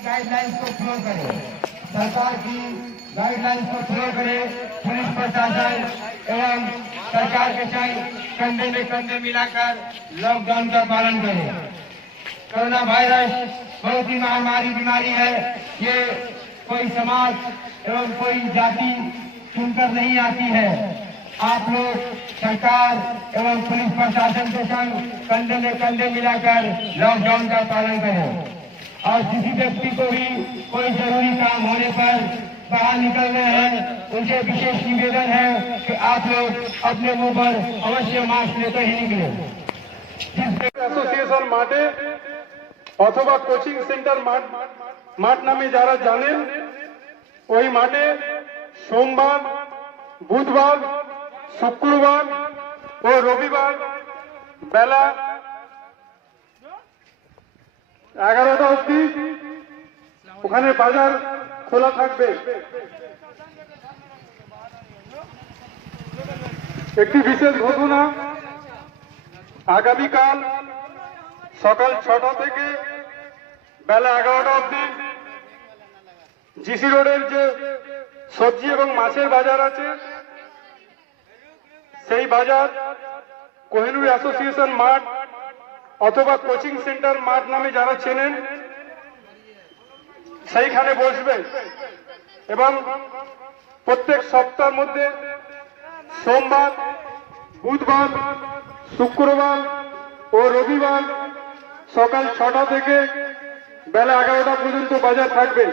Guidelines को follow करें, सरकार की गाइडलाइंस को फॉलो करें। पुलिस प्रशासन एवं सरकार के साथ कंधे में कंधे मिलाकर लॉकडाउन का पालन करें। कोरोना वायरस बहुत ही महामारी बीमारी है। ये कोई समाज एवं कोई जाति चुनकर नहीं आती है। आप लोग सरकार एवं पुलिस प्रशासन के संग कंधे में कंधे मिलाकर लॉकडाउन का पालन करें। और किसी व्यक्ति को भी कोई जरूरी काम होने पर बाहर निकलने हैं, उनसे विशेष निवेदन है कि आप लोग अपने मुंह पर अवश्य मास्क लेकर ही निकले। অ্যাসোসিয়েশন মাঠে অথবা কোচিং সেন্টার মাঠ নামে যারা জানেন, ওই মাঠে সোমবার, বুধবার, শুক্রবার ও রবিবার বেলা 11টা অবধি ওখানে বাজার খোলা থাকবে। একটি বিশেষ ঘোষণা, আগামীকাল সকাল 6টা থেকে বেলা 11টা অবধি জিসি রোডের যে সবজি এবং মাছের বাজার আছে, সেই বাজার কোহিনুর অ্যাসোসিয়েশন মাঠ অথবা কোচিং সেন্টার মাঠ নামে যারা চেনেন সেইখানে বসবে এবং প্রত্যেক সপ্তাহের মধ্যে সোমবার, বুধবার, শুক্রবার ও রবিবার সকাল 6টা থেকে বেলা 11টা পর্যন্ত বাজার থাকবে।